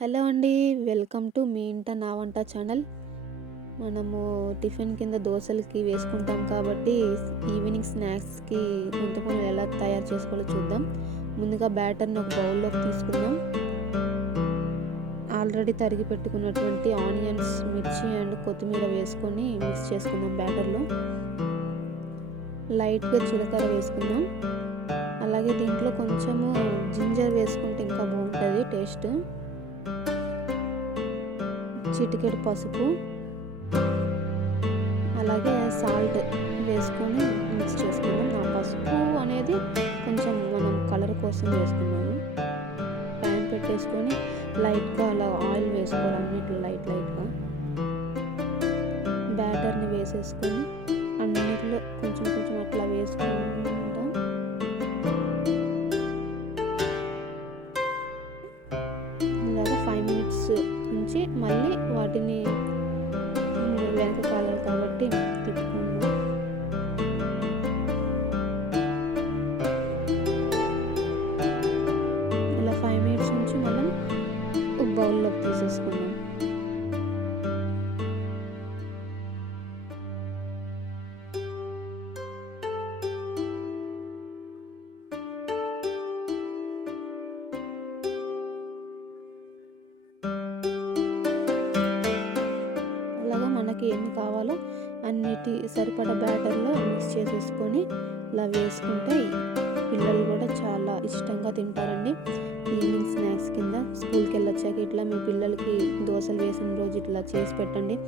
Hello అండి. Welcome to me ఇంట నా వంట ఛానల్. మనము టిఫిన్ కింద దోశలకి వేసుకుంటాం కాబట్టి ఈవినింగ్ స్నాక్స్కి గుంతపొంగల్ ఎలా తయారు చేసుకోవాలో చూద్దాం. ముందుగా బ్యాటర్ని ఒక బౌల్లోకి తీసుకుందాం. ఆల్రెడీ తరిగి పెట్టుకున్నటువంటి ఆనియన్స్, మిర్చి అండ్ కొత్తిమీర వేసుకొని మిక్స్ చేసుకుందాం. బ్యాటర్లో లైట్గా జీలకర్ర వేసుకుందాం. అలాగే దీంట్లో కొంచెము జింజర్ వేసుకుంటే ఇంకా బాగుంటుంది టేస్ట్. చిటికెడు పసుపు, అలాగే సాల్ట్ వేసుకొని మిక్స్ చేసుకున్నాం. ఆ పసుపు అనేది కొంచెం మనం కలర్ కోసం వేసుకున్నాము. ప్యాన్ పెట్టేసుకొని లైట్గా అలా ఆయిల్ వేసుకోవాలి. అన్నిట్లో లైట్గా బ్యాటర్ని వేసేసుకొని అన్నిట్లో కొంచెం అట్లా వేసుకుంటాం. ఇలాగా 5 minutes నుంచి మళ్ళీ వాటిని వెనక కాలాలి కాబట్టి తిప్పుకుందాం. ఇలా 5 minutes నుంచి మనం ఒక బౌల్లోకి తీసేసుకుందాం. మనకి ఎన్ని కావాలో అన్నిటి సరిపడా బ్యాటర్లో మిక్స్ చేసేసుకొని ఇలా వేసుకుంటే పిల్లలు కూడా చాలా ఇష్టంగా తింటారండి. ఈవినింగ్ స్నాక్స్ కింద స్కూల్కి వెళ్ళొచ్చాక ఇట్లా మీ పిల్లలకి దోశలు వేసిన రోజు ఇట్లా చేసి పెట్టండి,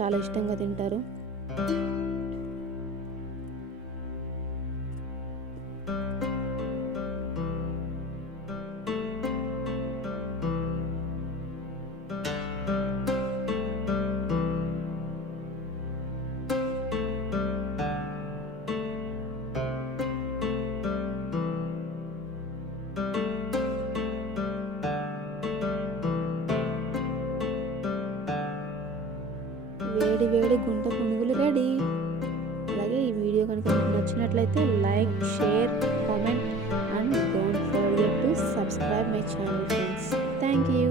చాలా ఇష్టంగా తింటారు. వేడి వేడి గుంట పునుగులు రెడీ. అలాగే ఈ వీడియో కనుక మీకు నచ్చినట్లయితే like, share, comment and don't forget to subscribe my channel friends. Thank you.